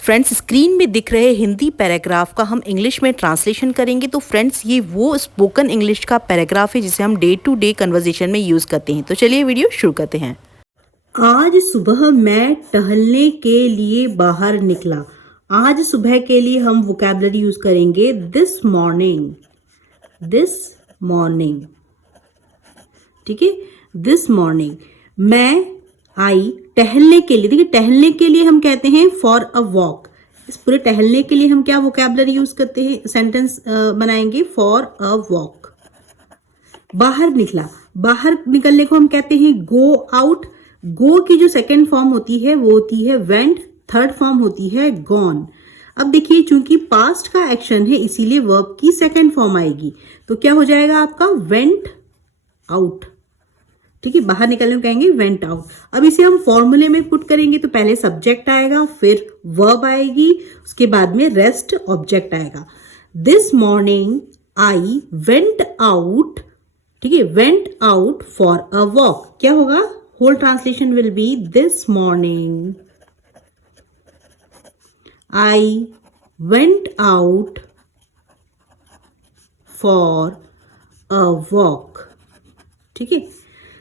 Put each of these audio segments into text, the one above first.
Friends screen में दिख रहे हिंदी पैराग्राफ का हम इंग्लिश में ट्रांसलेशन करेंगे। तो फ्रेंड्स ये वो स्पोकन इंग्लिश का पैराग्राफ है जिसे हम डे टू डे कन्वर्सेशन में यूज़ करते हैं। तो चलिए वीडियो शुरू करते हैं। आज सुबह मैं टहलने के लिए बाहर निकला। आज सुबह के लिए हम वोकैबुलरी यूज करेंगे दिस मॉर्निंग। दिस मॉर्निंग, ठीक है। दिस मॉर्निंग मैं आई टहलने के लिए। देखिए टहलने के लिए हम कहते हैं फॉर अ वॉक। इस पूरे टहलने के लिए हम क्या वोकैबुलरी यूज करते हैं, सेंटेंस बनाएंगे फॉर अ वॉक। बाहर निकला, बाहर निकलने को हम कहते हैं गो आउट। गो की जो सेकंड फॉर्म होती है वो होती है वेंट, थर्ड फॉर्म होती है गॉन। अब देखिए चूंकि पास्ट का एक्शन है इसीलिए वर्ब की सेकंड फॉर्म आएगी, तो क्या हो जाएगा आपका वेंट आउट, ठीक है। बाहर निकलने को कहेंगे वेंट आउट। अब इसे हम फॉर्मूले में पुट करेंगे तो पहले सब्जेक्ट आएगा, फिर वर्ब आएगी, उसके बाद में रेस्ट ऑब्जेक्ट आएगा। This morning I went out, ठीक है, went out for a walk. क्या होगा, whole translation will be this morning I went out for a walk, ठीक है।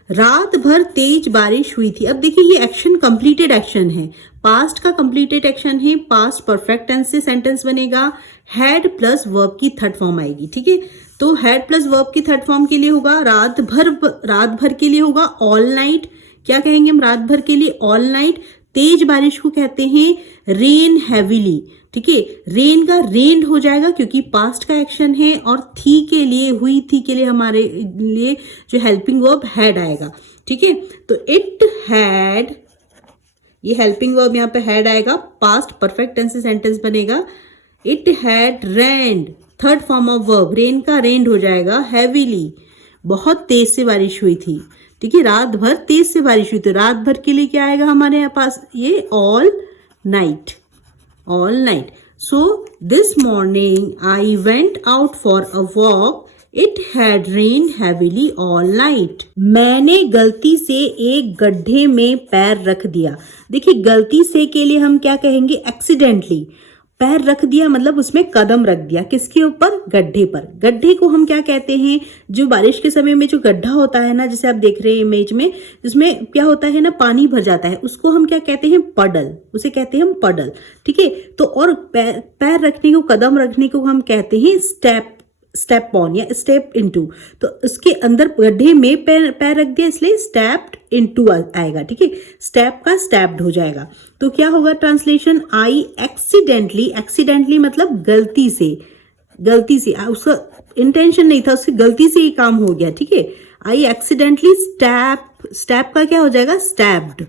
रात भर तेज बारिश हुई थी। अब देखिए ये एक्शन कंप्लीटेड एक्शन है, पास्ट का कंप्लीटेड एक्शन है, पास्ट परफेक्ट टेंस से सेंटेंस बनेगा, हैड प्लस वर्ब की थर्ड फॉर्म आएगी, ठीक है। तो हैड प्लस वर्ब की थर्ड फॉर्म के लिए होगा रात भर के लिए होगा ऑल नाइट। क्या कहेंगे हम रात भर के लिए, ऑल नाइट। तेज बारिश को कहते हैं रेन हैविली, ठीक है। रेन का रेन्ड हो जाएगा क्योंकि पास्ट का एक्शन है, और थी के लिए, हुई थी के लिए हमारे लिए जो हेल्पिंग वर्ब हैड आएगा, ठीक है। तो इट हैड, ये हेल्पिंग वर्ब यहाँ पे हैड आएगा, पास्ट परफेक्ट टेंस से सेंटेंस बनेगा। It had rained, third form of verb, rain का रेन्ड हो जाएगा हैविली, बहुत तेज से बारिश हुई थी, ठीक है। रात भर तेज से बारिश हुई, तो रात भर के लिए क्या आएगा हमारे यहाँ पास, ये all night, all night. So this morning I went out for a walk, it had rained heavily all night. मैंने गलती से एक गड्ढे में पैर रख दिया। देखिए गलती से के लिए हम क्या कहेंगे, एक्सीडेंटली। पैर रख दिया मतलब उसमें कदम रख दिया, किसके ऊपर, गड्ढे पर। गड्ढे को हम क्या कहते हैं, जो बारिश के समय में जो गड्ढा होता है ना, जैसे आप देख रहे हैं इमेज में, जिसमें क्या होता है ना, पानी भर जाता है, उसको हम क्या कहते हैं, पडल, उसे कहते हैं हम पडल, ठीक है। तो और पैर रखने को, कदम रखने को हम कहते हैं स्टेप, स्टेप ऑन या स्टेप इनटू। तो उसके अंदर गड्ढे में पैर रख दिया इसलिए स्टेप्ड इनटू आएगा, ठीक है। स्टेप का स्टेप्ड हो जाएगा। तो क्या होगा ट्रांसलेशन, आई एक्सीडेंटली, एक्सीडेंटली मतलब गलती से, गलती से, उसका इंटेंशन नहीं था, उसकी गलती से ये काम हो गया, ठीक है। आई एक्सीडेंटली स्टेप, स्टेप का क्या हो जाएगा, स्टैब्ड,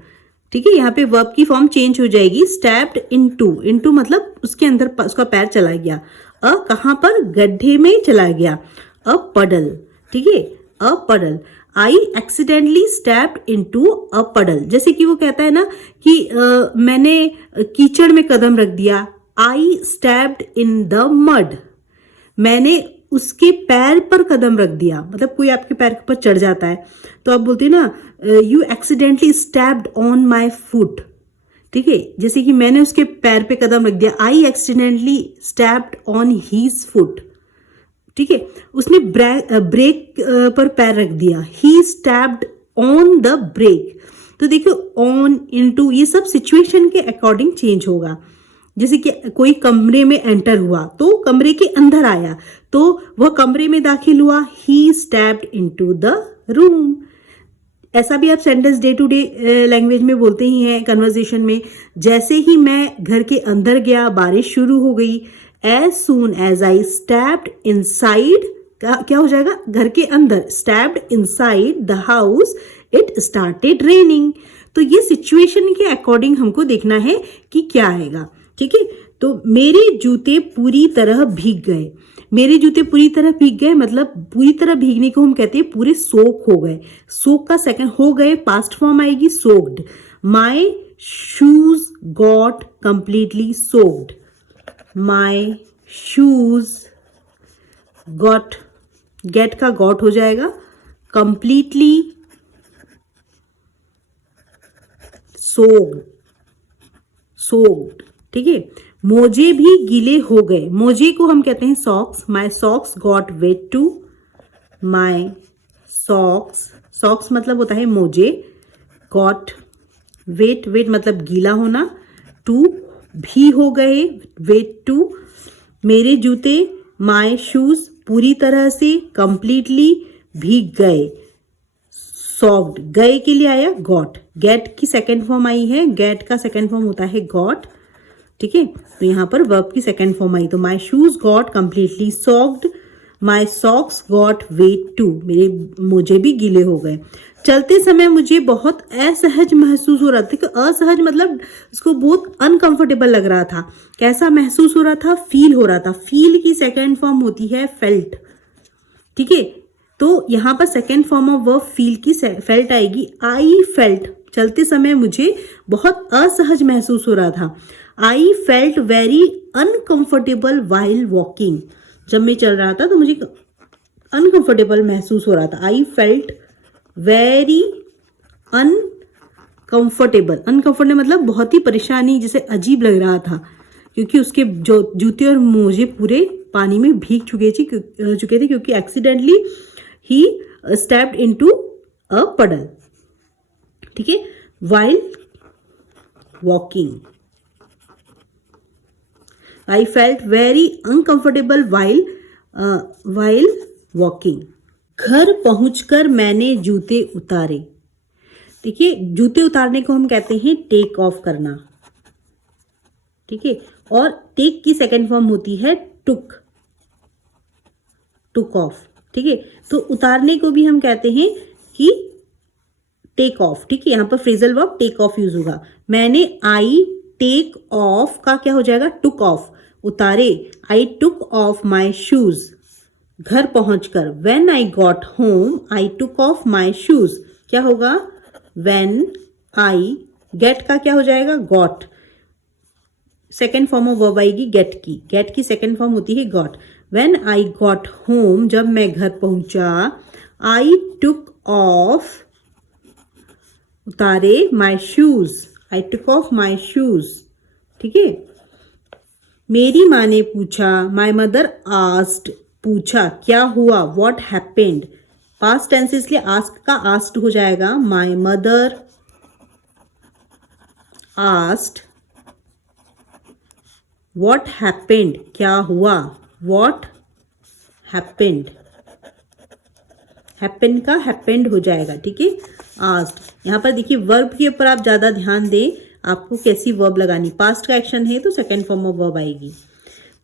ठीक है। यहाँ पे वर्ब की फॉर्म चेंज हो जाएगी, स्टैप्ड इनटू, इनटू मतलब उसके अंदर उसका पैर चला गया। अ कहां पर, गड्ढे में चला गया, अ पडल, ठीक है, अ पडल। आई एक्सीडेंटली स्टेप्ड इनटू अ पडल। जैसे कि वो कहता है ना कि मैंने कीचड़ में कदम रख दिया, I stepped in the mud. मैंने उसके पैर पर कदम रख दिया, मतलब कोई आपके पैर पर चढ़ जाता है तो आप बोलते हैं ना, you accidentally stepped on my foot, ठीक है। जैसे कि मैंने उसके पैर पे कदम रख दिया, I accidentally stepped on his foot, ठीक है। उसने ब्रेक पर पैर रख दिया, he stepped on the brake. तो देखो ऑन, इनटू, ये सब सिचुएशन के अकॉर्डिंग चेंज होगा। जैसे कि कोई कमरे में एंटर हुआ तो कमरे के अंदर आया, तो वह कमरे में दाखिल हुआ, he stepped into the room. ऐसा भी आप sentence day to day language में बोलते ही हैं कन्वर्सेशन में। जैसे ही मैं घर के अंदर गया बारिश शुरू हो गई, as soon as I stepped inside, क्या हो जाएगा, घर के अंदर, stepped inside the house, it started raining. तो ये सिचुएशन के अकॉर्डिंग हमको देखना है कि क्या आएगा, ठीक है। तो मेरे जूते पूरी तरह भीग गए, मेरे जूते पूरी तरह भीग गए मतलब पूरी तरह भीगने को हम कहते हैं पूरे सोक हो गए। सोक का सेकंड हो गए पास्ट फॉर्म आएगी soaked. My shoes got completely soaked, my shoes got, get का गॉट हो जाएगा, कंप्लीटली सोक्ड, सोक्ड, ठीक है। मोजे भी गीले हो गए, मोजे को हम कहते हैं socks. My socks got wet too, my socks, socks मतलब होता है मोजे, गॉट वेट, वेट मतलब गीला होना, टू भी हो गए, वेट टू। मेरे जूते माई शूज पूरी तरह से कंप्लीटली भीग गए, सॉक्ड, गए के लिए आया गॉट, गेट की सेकेंड फॉर्म आई है, गेट का सेकेंड फॉर्म होता है गॉट, ठीक है। तो यहाँ पर वर्ब की सेकेंड फॉर्म आई, तो my shoes got completely soaked, my socks got wet too, मेरे मोजे भी गीले हो गए। चलते समय मुझे बहुत असहज महसूस हो रहा था, कि असहज मतलब उसको बहुत अनकंफर्टेबल लग रहा था। कैसा महसूस हो रहा था? फील हो रहा था। फील की सेकेंड फॉर्म होती है फेल्ट, ठीक है। तो यहाँ पर second form of verb feel की फेल्ट आएगी, आई फेल्ट, चलते समय मुझे बहुत असहज महसूस हो रहा था। I felt very uncomfortable while walking, जब मैं चल रहा था तो मुझे अनकंफर्टेबल महसूस हो रहा था। I felt very uncomfortable, uncomfortable मतलब बहुत ही परेशानी, जैसे अजीब लग रहा था, क्योंकि उसके जो जूते और मोजे पूरे पानी में भीग चुके थे, क्योंकि accidentally he stepped into a पडल, ठीक है, while walking. I felt very uncomfortable while walking. घर पहुंचकर मैंने जूते उतारे, देखिए जूते उतारने को हम कहते हैं टेक ऑफ करना, ठीक है। और टेक की सेकेंड फॉर्म होती है टुक, टुक ऑफ, ठीक है। तो उतारने को भी हम कहते हैं कि टेक ऑफ, ठीक है। यहाँ पर phrasal verb take off use होगा। मैंने आई टेक ऑफ का क्या हो जाएगा? टुक ऑफ, उतारे। आई टुक ऑफ माई शूज, घर पहुंचकर। When I got home I took of my shoes, क्या होगा? वेन आई, गेट का क्या हो जाएगा? Got, second form of verb आएगी गेट की, गेट की सेकेंड फॉर्म होती है got. When I got home, जब मैं घर पहुंचा, आई टुक ऑफ, उतारे, my shoes, I took of my shoes, ठीक है। मेरी माँ ने पूछा, माई मदर आस्क्ड, पूछा, क्या हुआ? व्हाट हैपेंड, पास्ट टेंस इसलिए आस्क का आस्क्ड हो जाएगा। My mother asked what happened, क्या हुआ? व्हाट हैपेंड, हैपेन का हैपेंड हो जाएगा, ठीक है। आस्क्ड, यहाँ पर देखिए वर्ब के ऊपर आप ज्यादा ध्यान दें, आपको कैसी वर्ब लगानी। पास्ट का एक्शन है तो सेकेंड फॉर्म ऑफ वर्ब आएगी।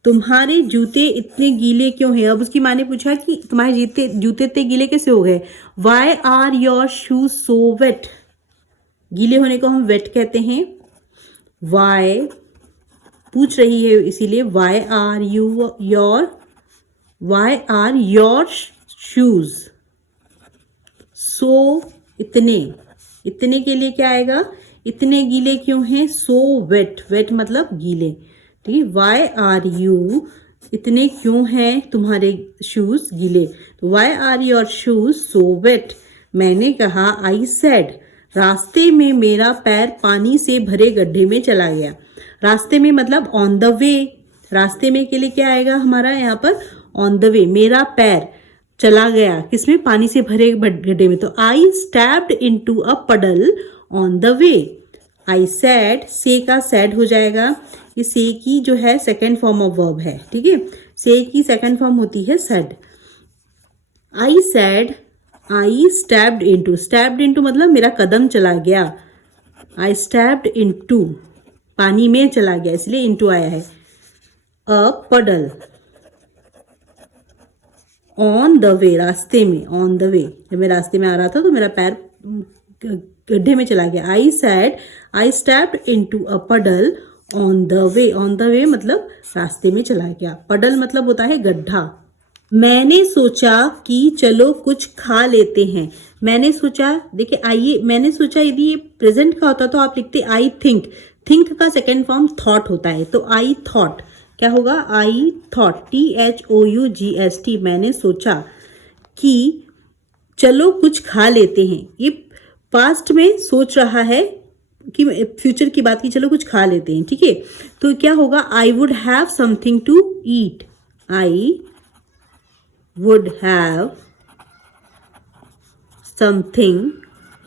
तुम्हारे जूते इतने गीले क्यों हैं? अब उसकी माँ ने पूछा कि तुम्हारे जूते इतने गीले कैसे हो गए? Why are your shoes so wet, गीले होने को हम वेट कहते हैं। वाई पूछ रही है इसीलिए, why are your shoes so, इतने, इतने के लिए क्या आएगा? इतने गीले क्यों हैं? सो वेट, वेट मतलब गीले, ठीक है। वाई आर यू, इतने क्यों हैं तुम्हारे शूज गीले? तो why are your shoes so wet, मैंने कहा, आई सेड, रास्ते में मेरा पैर पानी से भरे गड्ढे में चला गया। रास्ते में मतलब ऑन द वे, रास्ते में के लिए क्या आएगा हमारा यहाँ पर? ऑन द वे, मेरा पैर चला गया किसमें? पानी से भरे गड्ढे में। तो आई stabbed into a puddle on the way. I sad, से का सैड हो जाएगा, ये से की जो है सेकेंड फॉर्म ऑफ वर्ब है, ठीक है। से की सेकेंड फॉर्म होती है सैड। आई सैड, आई स्टैप्ड इनटू मतलब मेरा कदम चला गया। आई स्टैप्ड इनटू, पानी में चला गया इसलिए इनटू आया है। अ पडल, ऑन द वे, रास्ते में, ऑन द वे, जब मैं रास्ते में आ रहा था तो मेरा पैर गड्ढे में चला गया। I said, I stepped into a puddle on the way, on the way मतलब रास्ते में चला गया। पडल मतलब होता है गड्ढा। मैंने सोचा कि चलो कुछ खा लेते हैं। मैंने सोचा, देखिए आइए, मैंने सोचा, यदि ये प्रेजेंट का होता तो आप लिखते आई थिंक, थिंक का सेकेंड फॉर्म थॉट होता है, तो आई थॉट क्या होगा? आई थॉट, THOUGHT, मैंने सोचा कि चलो कुछ खा लेते हैं। ये पास्ट में सोच रहा है, की फ्यूचर की बात की, चलो कुछ खा लेते हैं, ठीक है। तो क्या होगा, I would have something to eat, I would have something,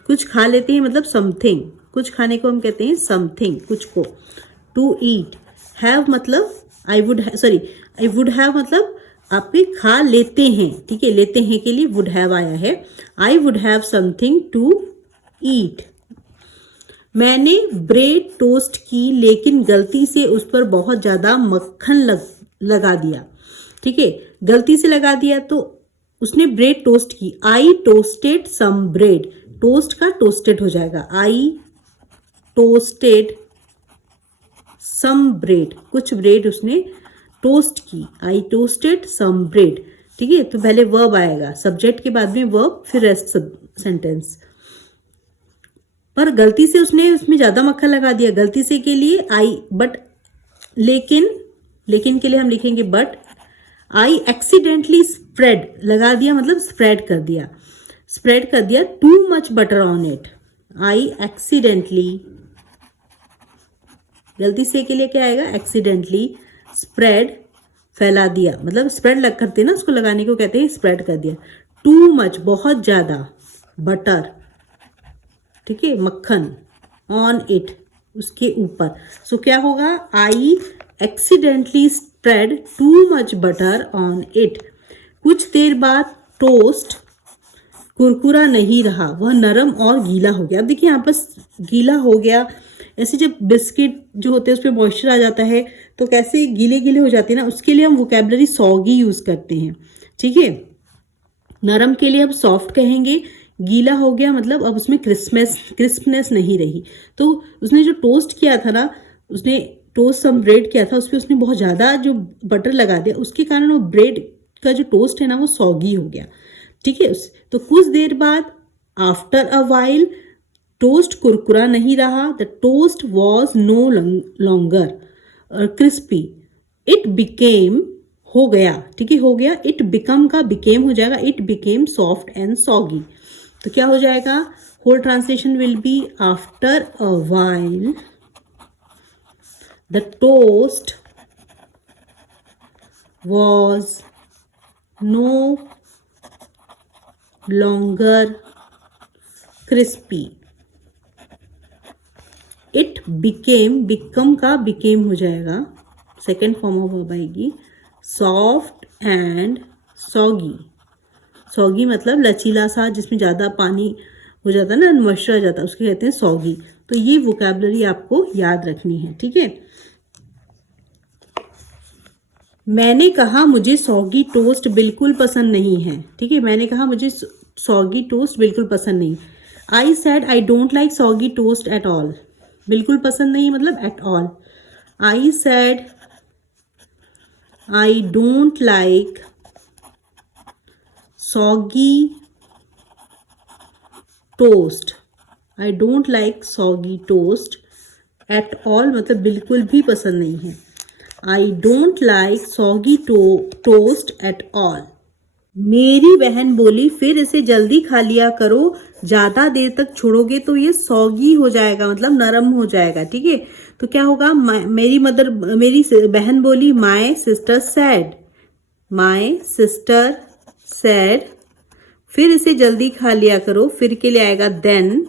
कुछ खा लेते हैं मतलब समथिंग, कुछ खाने को हम कहते हैं समथिंग, कुछ को। टू ईट, हैव मतलब आई वुड हैव मतलब आपके खा लेते हैं, ठीक है, लेते हैं के लिए वुड हैव आया है। I would have something to eat. मैंने ब्रेड टोस्ट की लेकिन गलती से उस पर बहुत ज़्यादा मक्खन लगा दिया, ठीक है, गलती से लगा दिया तो उसने ब्रेड टोस्ट की। आई टोस्टेड सम ब्रेड, टोस्ट का टोस्टेड हो जाएगा, आई टोस्टेड सम ब्रेड, कुछ ब्रेड उसने टोस्ट की, आई टोस्टेड सम ब्रेड, ठीक है। तो पहले वर्ब आएगा, सब्जेक्ट के बाद में वर्ब, फिर रेस्ट सेंटेंस। पर गलती से उसने उसमें ज़्यादा मक्खन लगा दिया, गलती से के लिए आई, बट लेकिन के लिए हम लिखेंगे बट। आई एक्सीडेंटली स्प्रेड, लगा दिया मतलब स्प्रेड कर दिया to much butter on it. I accidentally, गलती से के लिए क्या आएगा, एक्सीडेंटली स्प्रेड, फैला दिया, मतलब स्प्रेड करते हैं ना, उसको लगाने को कहते हैं स्प्रेड कर दिया। टू मच बहुत ज़्यादा, बटर, ठीक है, मक्खन, ऑन इट उसके ऊपर। सो क्या होगा, I accidentally spread too much butter on it. कुछ देर बाद टोस्ट कुरकुरा नहीं रहा, वह नरम और गीला हो गया। अब देखिए यहाँ पर गीला हो गया, ऐसे जब बिस्किट जो होते हैं उस पर मॉइस्चर आ जाता है तो कैसे गीले गीले हो जाते हैं ना, उसके लिए हम वोकेबलरी सॉगी यूज़ करते हैं, ठीक है। नरम के लिए अब सॉफ्ट कहेंगे, गीला हो गया मतलब अब उसमें क्रिस्पनेस नहीं रही। तो उसने जो टोस्ट किया था ना, उसने टोस्ट सम ब्रेड किया था, उस पर उसने बहुत ज़्यादा जो बटर लगा दिया, उसके कारण वो ब्रेड का जो टोस्ट है ना वो सॉगी हो गया, ठीक है। तो कुछ देर बाद, आफ्टर अ वाइल, टोस्ट कुरकुरा नहीं रहा, the toast was no longer crispy, it became, हो गया, ठीक है, हो गया, इट बिकम का बिकेम हो जाएगा, it became soft and soggy. तो क्या हो जाएगा, whole translation will be, after a while the toast was no longer crispy, it became, become का बिकेम हो जाएगा, सेकेंड फॉर्म ऑफ वर्ब आएगी, सॉफ्ट एंड सॉगी। सॉगी मतलब लचीला सा, जिसमें ज़्यादा पानी हो जाता है ना, मॉइस्चर आ जाता है, उसके कहते हैं सॉगी। तो ये वोकैबुलरी आपको याद रखनी है, ठीक है। मैंने कहा मुझे सॉगी टोस्ट बिल्कुल पसंद नहीं है, ठीक है, मैंने कहा मुझे सॉगी टोस्ट बिल्कुल पसंद नहीं। I said I don't like soggy toast at all, बिल्कुल पसंद नहीं मतलब at all. I said I don't like soggy toast, I don't like soggy toast at all मतलब बिल्कुल भी पसंद नहीं है। I don't like soggy toast at all. मेरी बहन बोली फिर इसे जल्दी खा लिया करो, ज़्यादा देर तक छोड़ोगे तो ये सॉगी हो जाएगा मतलब नरम हो जाएगा, ठीक है। तो क्या होगा, मेरी बहन बोली, my sister sad, my sister sad, फिर इसे जल्दी खा लिया करो, फिर के लिए आएगा देन।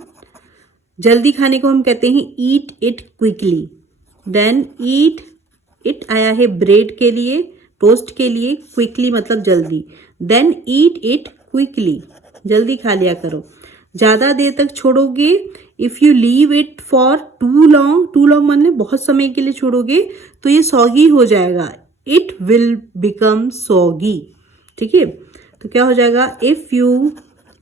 जल्दी खाने को हम कहते हैं eat it quickly, then eat it आया है ब्रेड के लिए, टोस्ट के लिए, क्विकली मतलब जल्दी, देन ईट इट क्विकली, जल्दी खा लिया करो। ज़्यादा देर तक छोड़ोगे, if you leave it for too long मतलब बहुत समय के लिए छोड़ोगे तो ये सॉगी हो जाएगा, इट विल बिकम सॉगी, ठीक है। तो क्या हो जाएगा, if you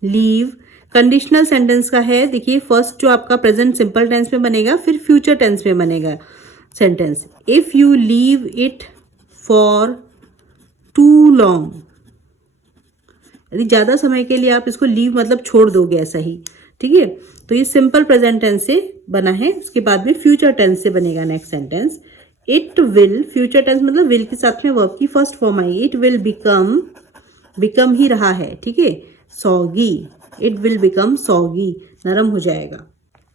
leave, conditional sentence का है, देखिए फर्स्ट जो आपका प्रेजेंट सिंपल टेंस में बनेगा, फिर फ्यूचर टेंस में बनेगा sentence. If you leave it for too long, यदि ज़्यादा समय के लिए आप इसको लीव मतलब छोड़ दोगे ऐसा ही, ठीक है। तो ये सिंपल प्रेजेंट टेंस से बना है, उसके बाद में फ्यूचर टेंस से बनेगा next sentence. It will, future tense मतलब विल के साथ में वर्ब की फर्स्ट फॉर्म आई, इट विल बिकम ही रहा है, ठीक है, soggy, it will become soggy, नरम हो जाएगा।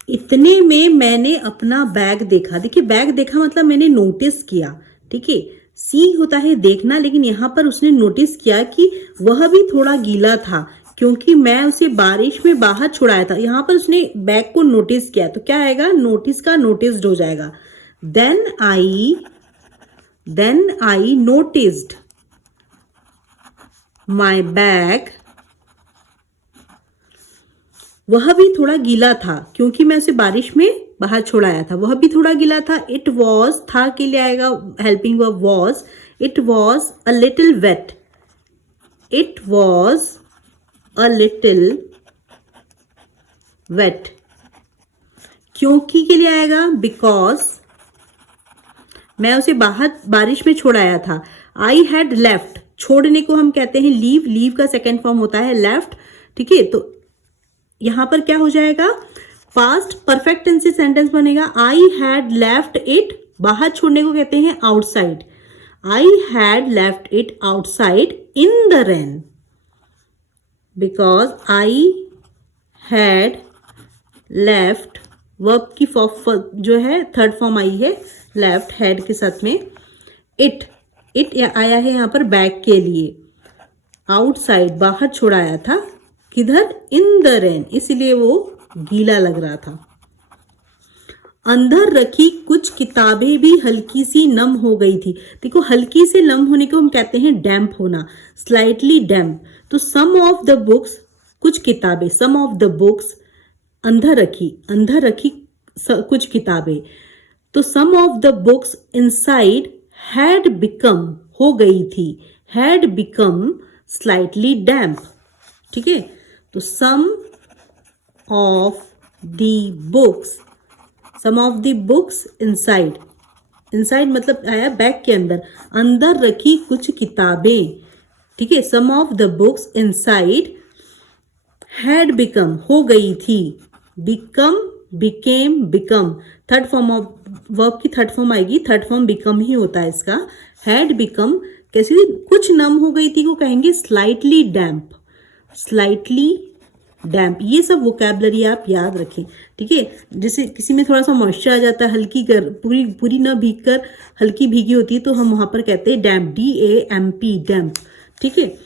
इतने में मैंने अपना बैग देखा। देखिए बैग देखा मतलब मैंने नोटिस किया, ठीक है। सी होता है देखना, लेकिन यहाँ पर उसने नोटिस किया कि वह भी थोड़ा गीला था क्योंकि मैं उसे बारिश में बाहर छुड़ाया था। यहाँ पर उसने बैग को नोटिस किया, तो क्या आएगा, नोटिस का नोटिस्ड हो जाएगा। Then I noticed my bag, वह भी थोड़ा गीला था क्योंकि मैं उसे बारिश में बाहर छोड़ाया था। वह भी थोड़ा गीला था। इट वॉज, था के लिए आएगा helping verb was. It was a little wet, it was a little wet. क्योंकि के लिए आएगा बिकॉज, मैं उसे बाहर बारिश में छोड़ाया था। आई हैड लेफ्ट, छोड़ने को हम कहते हैं लीव, लीव का सेकेंड फॉर्म होता है लेफ्ट, ठीक है। तो यहां पर क्या हो जाएगा, पास्ट परफेक्ट टेंस से सेंटेंस बनेगा। आई हैड लेफ्ट इट, बाहर छोड़ने को कहते हैं outside. I had left it outside in the rain, because I had left, verb की जो है थर्ड फॉर्म आई है लेफ्ट, हैड के साथ में। इट आया है यहाँ पर बैग के लिए। आउटसाइड, बाहर छोड़ाया था, किधर, इन द रेन, इसलिए वो गीला लग रहा था। अंदर रखी कुछ किताबें भी हल्की सी नम हो गई थी। देखो हल्की से नम होने को हम कहते हैं डैम्प होना, स्लाइटली डैम्प। तो सम ऑफ द बुक्स, कुछ किताबें, सम ऑफ द बुक्स, अंदर रखी कुछ किताबें। तो some of the books inside had become, हो गई थी, हैड बिकम स्लाइटली डैम्प, ठीक है। तो some of the books inside, inside मतलब आया बैग के अंदर, अंदर रखी कुछ किताबें, ठीक है। Some of the books inside had become, हो गई थी, become, became, become, third form of verb की थर्ड फॉर्म आएगी, थर्ड फॉर्म बिकम ही होता है इसका। हैड बिकम कैसे, कुछ नम हो गई थी को कहेंगे स्लाइटली डैम्प, स्लाइटली डैम्प। ये सब वोकैबलरी आप याद रखें, ठीक है। जैसे किसी में थोड़ा सा मॉइस्चर आ जाता है, हल्की कर, पूरी ना भीग कर हल्की भीगी होती है, तो हम वहां पर कहते हैं डैम्प, DAMP, डैम्प, ठीक है।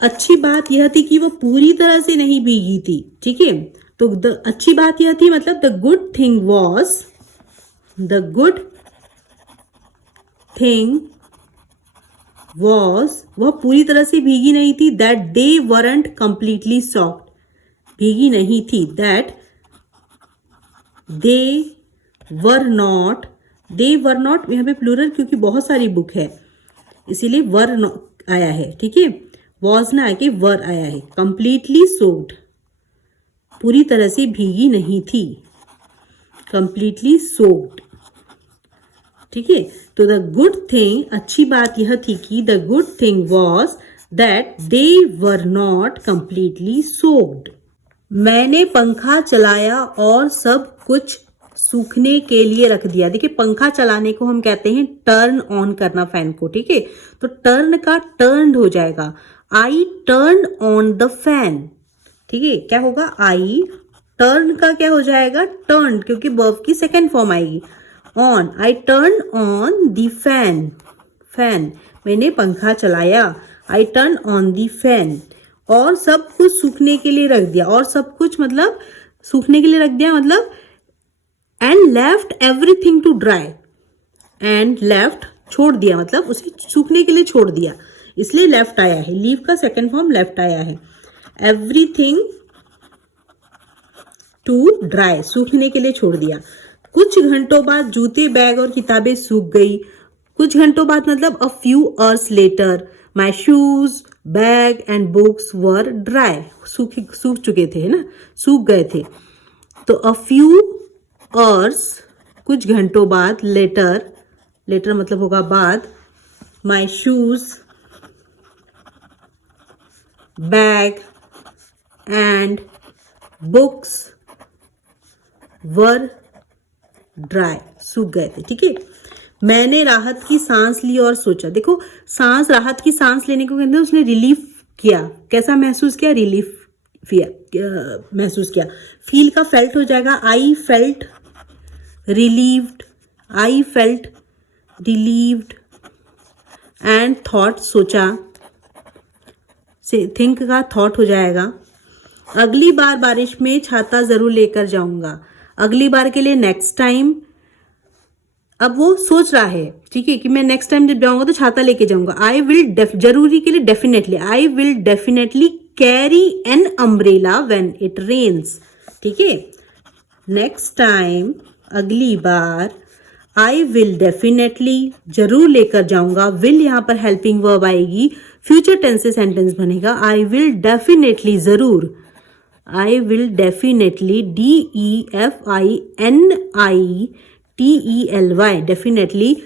अच्छी बात यह थी कि वो पूरी तरह से नहीं भीगी थी, ठीक है। तो अच्छी बात यह थी मतलब द गुड थिंग वॉज, वह पूरी तरह से भीगी नहीं थी। That they weren't completely socked, भीगी नहीं थी। दैट दे वर नॉट यहाँ पे प्लूरल क्योंकि बहुत सारी बुक है इसीलिए वर आया है, ठीक है। वॉज ना आके वर आया है। कंप्लीटली सोक्ड, पूरी तरह से भीगी नहीं थी, कंप्लीटली सोक्ड, ठीक है। तो द गुड थिंग, अच्छी बात यह थी कि the good thing was that they were not completely soaked. मैंने पंखा चलाया और सब कुछ सूखने के लिए रख दिया। देखिए पंखा चलाने को हम कहते हैं टर्न ऑन करना फैन को, ठीक है। तो टर्न का टर्न्ड हो जाएगा। I turn on the fan, ठीक है। क्या होगा, आई टर्न का क्या हो जाएगा, टर्न, क्योंकि वर्ब की सेकेंड फॉर्म आएगी। On, I turn on the fan, fan, मैंने पंखा चलाया। I turn on the fan. और सब कुछ सूखने के लिए रख दिया, और सब कुछ मतलब सूखने के लिए रख दिया मतलब and left everything to dry, and left छोड़ दिया मतलब उसे सूखने के लिए छोड़ दिया, इसलिए लेफ्ट आया है। लीव का सेकेंड फॉर्म लेफ्ट आया है। एवरीथिंग टू ड्राई, सूखने के लिए छोड़ दिया। कुछ घंटों बाद जूते, बैग और किताबें सूख गई। कुछ घंटों बाद मतलब a few hours later my shoes, bag and books were dry, सूख चुके थे, है ना, सूख गए थे। तो अ फ्यू आवर्स, कुछ घंटों बाद, लेटर मतलब होगा बाद, my shoes, bag and books were dry, सूख गए थे, ठीक है। मैंने राहत की सांस ली और सोचा। देखो राहत की सांस लेने को कहते हैं, उसने रिलीफ किया, कैसा महसूस किया, रिलीफ महसूस किया। फील का फेल्ट हो जाएगा I felt relieved, I felt relieved, and thought सोचा, से थिंक का थॉट हो जाएगा। अगली बार बारिश में छाता जरूर लेकर जाऊंगा, अगली बार के लिए नेक्स्ट टाइम, अब वो सोच रहा है, ठीक है, कि मैं नेक्स्ट टाइम जब जाऊंगा तो छाता लेके जाऊंगा। आई विल जरूरी के लिए definitely, I will definitely carry an umbrella when it rains, ठीक है। नेक्स्ट टाइम, अगली बार, आई विल डेफिनेटली जरूर लेकर जाऊंगा, विल यहाँ पर हेल्पिंग वर्ब आएगी, फ्यूचर टेंस से सेंटेंस बनेगा, आई विल डेफिनेटली जरूर, आई विल डेफिनेटली DEFINITELY डेफिनेटली,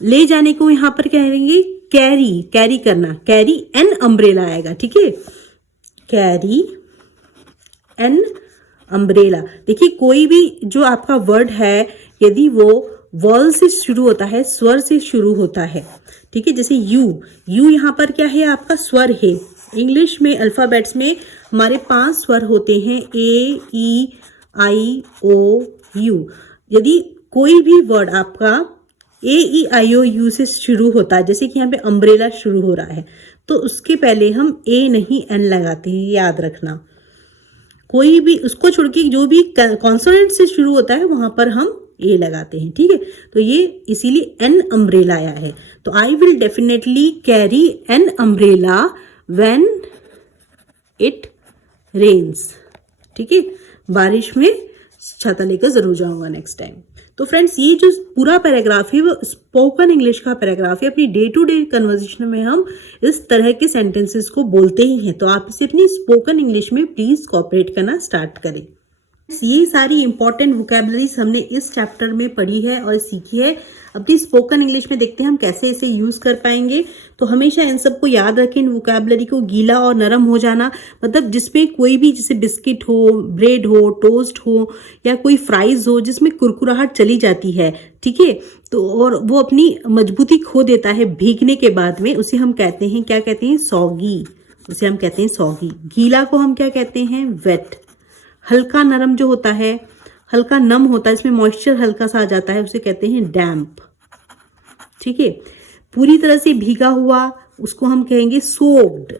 ले जाने को यहाँ पर कहेंगे कैरी, कैरी करना, कैरी एन अम्ब्रेला आएगा, ठीक है, कैरी एन अम्ब्रेला। देखिए कोई भी जो आपका वर्ड है यदि वो वॉल से शुरू होता है, स्वर से शुरू होता है, ठीक है, जैसे यू, यू यहाँ पर क्या है, आपका स्वर है। इंग्लिश में अल्फाबेट्स में हमारे 5 स्वर होते हैं, AEIOU। यदि कोई भी वर्ड आपका AEIOU से शुरू होता है, जैसे कि यहाँ पे अम्ब्रेला शुरू हो रहा है, तो उसके पहले हम A नहीं N लगाते हैं, याद रखना। कोई भी उसको छोड़ के जो भी कॉन्सोनेंट से शुरू होता है वहां पर हम ए लगाते हैं, ठीक है। तो ये इसीलिए एन अम्ब्रेला आया है। तो I will definitely carry an umbrella when it rains, ठीक है, बारिश में छाता लेकर जरूर जाऊंगा नेक्स्ट टाइम। तो फ्रेंड्स ये जो पूरा पैराग्राफ है वो स्पोकन इंग्लिश का पैराग्राफ है। अपनी डे टू डे कन्वर्सेशन में हम इस तरह के सेंटेंसेस को बोलते ही हैं, तो आप इसे अपनी स्पोकन इंग्लिश में प्लीज कॉपरेट करना स्टार्ट करें। ये सारी इंपॉर्टेंट वोकैबुलरीज हमने इस चैप्टर में पढ़ी है और सीखी है। अपनी स्पोकन इंग्लिश में देखते हैं हम कैसे इसे यूज कर पाएंगे। तो हमेशा इन सबको याद रखें, इन वोकैबुलरी को, गीला और नरम हो जाना मतलब जिसमें कोई भी, जैसे बिस्किट हो, ब्रेड हो, टोस्ट हो या कोई फ्राइज हो जिसमें कुरकुराहट चली जाती है, ठीक है, तो और वो अपनी मजबूती खो देता है भीगने के बाद में, उसे हम कहते हैं, क्या कहते हैं, सॉगी, उसे हम कहते हैं सॉगी। गीला को हम क्या कहते हैं, वेट। हल्का नरम जो होता है, हल्का नम होता है, इसमें मॉइस्चर हल्का सा आ जाता है, उसे कहते हैं डैम्प, ठीक है। पूरी तरह से भीगा हुआ उसको हम कहेंगे सोक्ड,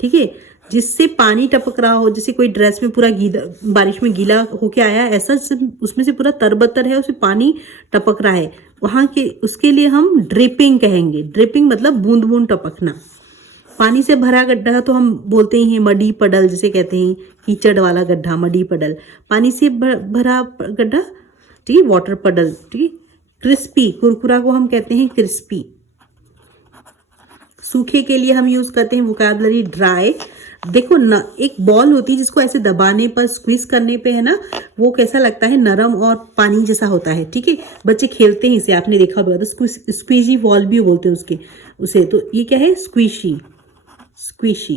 ठीक है, जिससे पानी टपक रहा हो, जैसे कोई ड्रेस में पूरा गीला, बारिश में गीला होके आया ऐसा, उसमें से पूरा तरबतर है, उसमें पानी टपक रहा है, वहां के उसके लिए हम ड्रिपिंग कहेंगे। ड्रिपिंग मतलब बूंद बूंद टपकना। पानी से भरा गड्ढा तो हम बोलते ही हैं मडी पडल, जिसे कहते हैं कीचड़ वाला गड्ढा, मडी पडल। पानी से भरा गड्ढा, ठीक है, वाटर पडल, ठीक है। क्रिस्पी, कुरकुरा को हम कहते हैं क्रिस्पी। सूखे के लिए हम यूज करते हैं वोकैबुलरी ड्राई। देखो ना, एक बॉल होती है जिसको ऐसे दबाने पर, स्क्वीज करने पे है ना, वो कैसा लगता है, नरम और पानी जैसा होता है, ठीक है। बच्चे खेलते हैं इसे, आपने देखा होगा, तो स्क्वीजी बॉल भी बोलते हैं उसे। तो ये क्या है, स्क्विशी, स्क्विशी,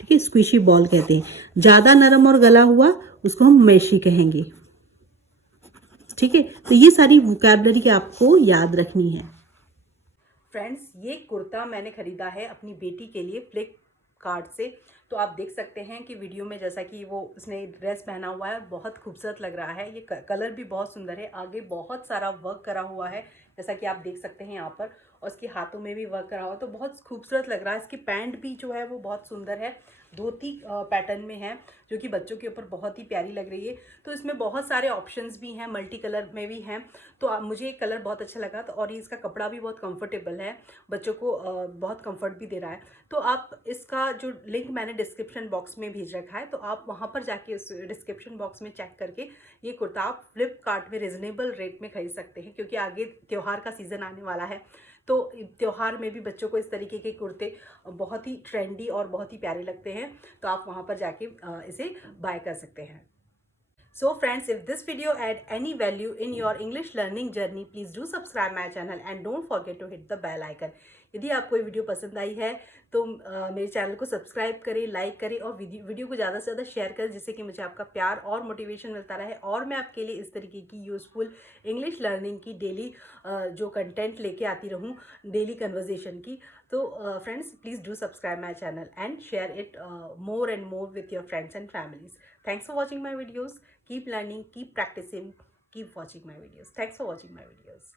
ठीक है, स्क्विशी बॉल कहते हैं। ज्यादा नरम और गला हुआ उसको हम मैशी कहेंगे, ठीक है। तो ये सारी वोकैबुलरी आपको याद रखनी है। फ्रेंड्स ये कुर्ता मैंने खरीदा है अपनी बेटी के लिए फ्लिपकार्ट से। तो आप देख सकते हैं कि वीडियो में जैसा कि वो उसने ड्रेस पहना हुआ है, बहुत खूबसूरत लग रहा है। ये कलर भी बहुत सुंदर है, आगे बहुत सारा वर्क करा हुआ है जैसा कि आप देख सकते हैं यहाँ पर, और उसके हाथों में भी वर्क करा हुआ है, तो बहुत खूबसूरत लग रहा है। इसकी पैंट भी जो है वो बहुत सुंदर है, धोती पैटर्न में है, जो कि बच्चों के ऊपर बहुत ही प्यारी लग रही है। तो इसमें बहुत सारे ऑप्शंस भी हैं, मल्टी कलर में भी हैं, तो मुझे कलर बहुत अच्छा लगा। तो और इसका कपड़ा भी बहुत कंफर्टेबल है, बच्चों को बहुत कंफर्ट भी दे रहा है। तो आप इसका जो लिंक मैंने डिस्क्रिप्शन बॉक्स में भेज रखा है, तो आप वहाँ पर जाके उस डिस्क्रिप्शन बॉक्स में चेक करके ये कुर्ता आप फ्लिपकार्ट में रिजनेबल रेट में खरीद सकते हैं, क्योंकि आगे त्योहार का सीज़न आने वाला है। तो त्योहार में भी बच्चों को इस तरीके के कुर्ते बहुत ही ट्रेंडी और बहुत ही प्यारे लगते हैं, तो आप वहाँ पर जाके इसे बाय कर सकते हैं। So friends, if this video add any value in your English learning journey, please do subscribe my channel and don't forget to hit the bell icon. यदि आपको ये वीडियो पसंद आई है तो मेरे चैनल को सब्सक्राइब करें, लाइक करें और वीडियो को ज़्यादा से ज़्यादा शेयर करें, जिससे कि मुझे आपका प्यार और मोटिवेशन मिलता रहे और मैं आपके लिए इस तरीके की यूज़फुल इंग्लिश लर्निंग की डेली जो कंटेंट लेके आती रहूँ, डेली कन्वर्जेशन की। तो friends, please do subscribe my channel and share it more and more with your friends and families. Thanks for watching my videos. Keep learning, keep practicing, keep watching my videos. Thanks for watching my videos.